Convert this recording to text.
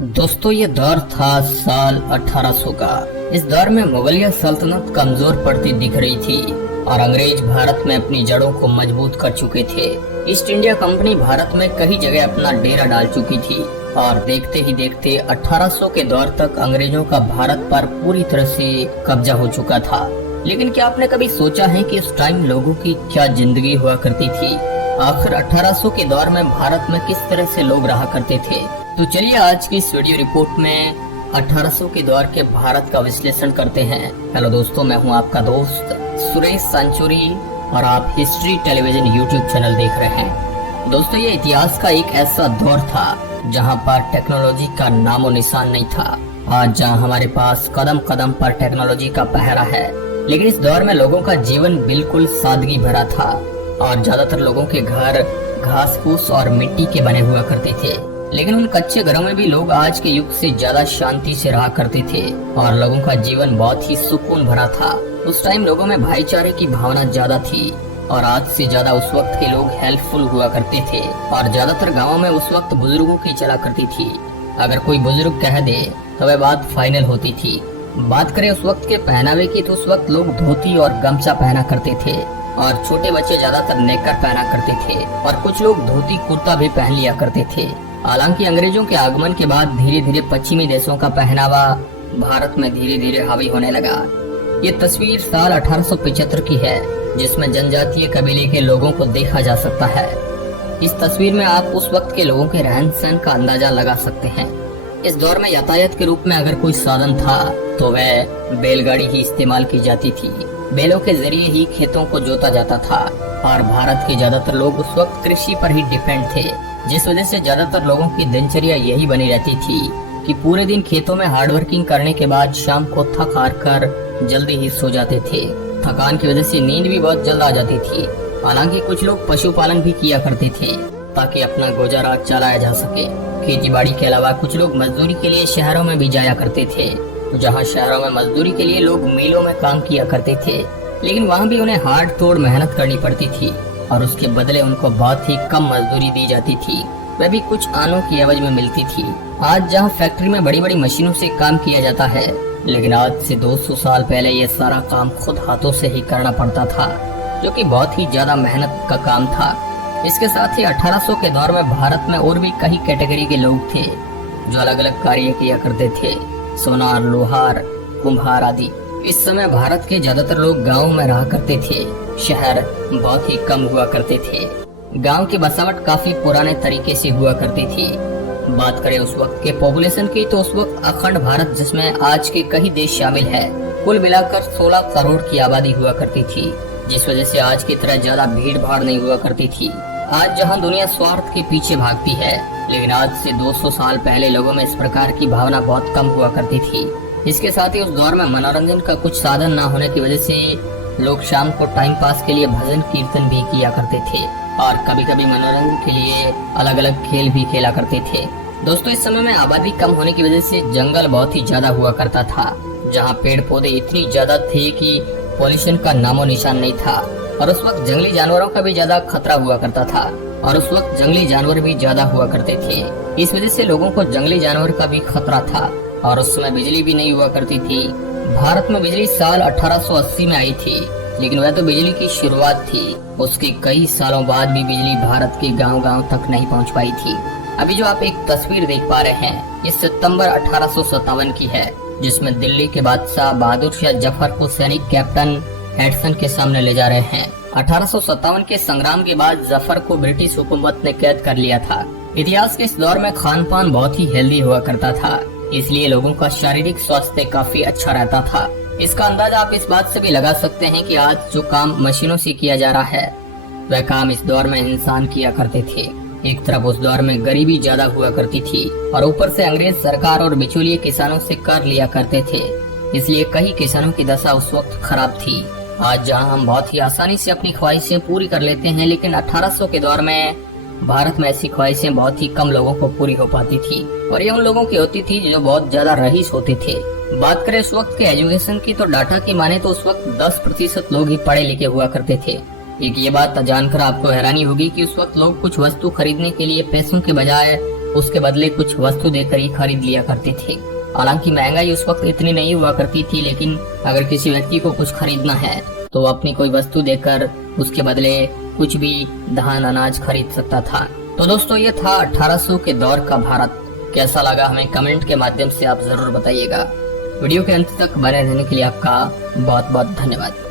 दोस्तों ये दौर था साल 1800 का। इस दौर में मुगलिया सल्तनत कमजोर पड़ती दिख रही थी और अंग्रेज भारत में अपनी जड़ों को मजबूत कर चुके थे। ईस्ट इंडिया कंपनी भारत में कई जगह अपना डेरा डाल चुकी थी और देखते ही देखते 1800 के दौर तक अंग्रेजों का भारत पर पूरी तरह से कब्जा हो चुका था। लेकिन क्या आपने कभी सोचा है कि उस टाइम लोगों की क्या जिंदगी हुआ करती थी? आखिर 1800 के दौर में भारत में किस तरह से लोग रहा करते थे? तो चलिए आज की इस वीडियो रिपोर्ट में 1800 के दौर के भारत का विश्लेषण करते हैं। हेलो दोस्तों, मैं हूं आपका दोस्त सुरेश सांचुरी और आप हिस्ट्री टेलीविजन यूट्यूब चैनल देख रहे हैं। दोस्तों ये इतिहास का एक ऐसा दौर था जहां पर टेक्नोलॉजी का नामो निशान नहीं था। आज जहां हमारे पास कदम कदम पर टेक्नोलॉजी का पहरा है, लेकिन इस दौर में लोगों का जीवन बिल्कुल सादगी भरा था और ज्यादातर लोगों के घर घास फूस और मिट्टी के बने हुआ करते थे। लेकिन उन कच्चे घरों में भी लोग आज के युग से ज्यादा शांति से रहा करते थे और लोगों का जीवन बहुत ही सुकून भरा था। उस टाइम लोगों में भाईचारे की भावना ज्यादा थी और आज से ज्यादा उस वक्त के लोग हेल्पफुल हुआ करते थे और ज्यादातर गाँवों में उस वक्त बुजुर्गों की चला करती थी। अगर कोई बुजुर्ग कह दे तो वह बात फाइनल होती थी। बात करें उस वक्त के पहनावे की तो उस वक्त लोग धोती और गमछा पहना करते थे और छोटे बच्चे ज्यादातर नेकर पहना करते थे और कुछ लोग धोती कुर्ता भी पहन लिया करते थे। हालांकि अंग्रेजों के आगमन के बाद धीरे धीरे पश्चिमी देशों का पहनावा भारत में धीरे धीरे हावी होने लगा। ये तस्वीर साल 1875 की है जिसमें जनजातीय कबीले के लोगों को देखा जा सकता है। इस तस्वीर में आप उस वक्त के लोगों के रहन सहन का अंदाजा लगा सकते हैं। इस दौर में यातायात के रूप में अगर कोई साधन था तो वह बैलगाड़ी ही इस्तेमाल की जाती थी। बैलों के जरिए ही खेतों को जोता जाता था और भारत के ज्यादातर लोग उस वक्त कृषि पर ही डिपेंड थे, जिस वजह से ज्यादातर लोगों की दिनचर्या यही बनी रहती थी कि पूरे दिन खेतों में हार्डवर्किंग करने के बाद शाम को थक हार कर जल्दी ही सो जाते थे। थकान की वजह से नींद भी बहुत जल्द आ जाती थी। हालांकि कुछ लोग पशुपालन भी किया करते थे ताकि अपना गुजारा चलाया जा सके। खेती बाड़ी के अलावा कुछ लोग मजदूरी के लिए शहरों में भी जाया करते थे, जहां शहरों में मजदूरी के लिए लोग मिलों में काम किया करते थे। लेकिन वहां भी उन्हें हार्ड तोड़ मेहनत करनी पड़ती थी और उसके बदले उनको बहुत ही कम मजदूरी दी जाती थी, वह भी कुछ आनों की एवज में मिलती थी। आज जहां फैक्ट्री में बड़ी बड़ी मशीनों से काम किया जाता है, लेकिन आज से 200 साल पहले ये सारा काम खुद हाथों से ही करना पड़ता था, जो कि बहुत ही ज्यादा मेहनत का काम था। इसके साथ ही 1800 के दौर में भारत में और भी कई कैटेगरी के लोग थे जो अलग अलग कार्य किया करते थे, सोनार, लोहार, कुम्हार आदि। इस समय भारत के ज्यादातर लोग गाँव में रहा करते थे, शहर बहुत ही कम हुआ करते थे। गांव की बसावट काफी पुराने तरीके से हुआ करती थी। बात करें उस वक्त के पॉपुलेशन की तो उस वक्त अखंड भारत, जिसमें आज के कई देश शामिल है, कुल मिलाकर 16 करोड़ की आबादी हुआ करती थी, जिस वजह से आज की तरह ज्यादा भीड़ भाड़ नहीं हुआ करती थी। आज जहां दुनिया स्वार्थ के पीछे भागती है, लेकिन आज से 200 साल पहले लोगों में इस प्रकार की भावना बहुत कम हुआ करती थी। इसके साथ ही उस दौर में मनोरंजन का कुछ साधन न होने की वजह से लोग शाम को टाइम पास के लिए भजन कीर्तन भी किया करते थे और कभी कभी मनोरंजन के लिए अलग अलग खेल भी खेला करते थे। दोस्तों इस समय में आबादी कम होने की वजह से जंगल बहुत ही ज्यादा हुआ करता था, जहाँ पेड़ पौधे इतनी ज्यादा थे कि पॉल्यूशन का नामो निशान नहीं था और उस वक्त जंगली जानवरों का भी ज्यादा खतरा हुआ करता था और उस वक्त जंगली जानवर भी ज्यादा हुआ करते थे। इस वजह से लोगों को जंगली जानवर का भी खतरा था और उस समय बिजली भी नहीं हुआ करती थी। भारत में बिजली साल 1880 में आई थी, लेकिन वह तो बिजली की शुरुआत थी। उसके कई सालों बाद भी बिजली भारत के गांव-गांव तक नहीं पहुंच पाई थी। अभी जो आप एक तस्वीर देख पा रहे हैं, ये सितंबर 1857 की है, जिसमें दिल्ली के बादशाह बहादुर शाह जफर को सैनिक कैप्टन हेडसन के सामने ले जा रहे हैं। 1857 के संग्राम के बाद जफर को ब्रिटिश हुकूमत ने कैद कर लिया था। इतिहास के इस दौर में खान पान बहुत ही हेल्दी हुआ करता था, इसलिए लोगों का शारीरिक स्वास्थ्य काफी अच्छा रहता था। इसका अंदाजा आप इस बात से भी लगा सकते हैं कि आज जो काम मशीनों से किया जा रहा है, वह काम इस दौर में इंसान किया करते थे। एक तरफ उस दौर में गरीबी ज्यादा हुआ करती थी और ऊपर से अंग्रेज सरकार और बिचौलिए किसानों से कर लिया करते थे, इसलिए कई किसानों की दशा उस वक्त खराब थी। आज जहां हम बहुत ही आसानी से अपनी ख्वाहिशें पूरी कर लेते हैं, लेकिन 1800 के दौर में भारत में ऐसी ख्वाहिशें बहुत ही कम लोगों को पूरी हो पाती थी और ये उन लोगों की होती थी जो बहुत ज्यादा रईस होते थे। बात करें उस वक्त के एजुकेशन की तो डाटा की माने तो उस वक्त 10% लोग ही पढ़े लिखे हुआ करते थे। एक ये बात जानकर आपको हैरानी होगी कि उस वक्त लोग कुछ वस्तु खरीदने के लिए पैसों के बजाय उसके बदले कुछ वस्तु देकर ही खरीद लिया करते थे। हालांकि महंगाई उस वक्त इतनी नहीं हुआ करती थी, लेकिन अगर किसी व्यक्ति को कुछ खरीदना है तो अपनी कोई वस्तु देकर उसके बदले कुछ भी धान अनाज खरीद सकता था। तो दोस्तों, ये था 1800 के दौर का भारत। कैसा लगा हमें कमेंट के माध्यम से आप जरूर बताइएगा। वीडियो के अंत तक बने रहने के लिए आपका बहुत बहुत धन्यवाद।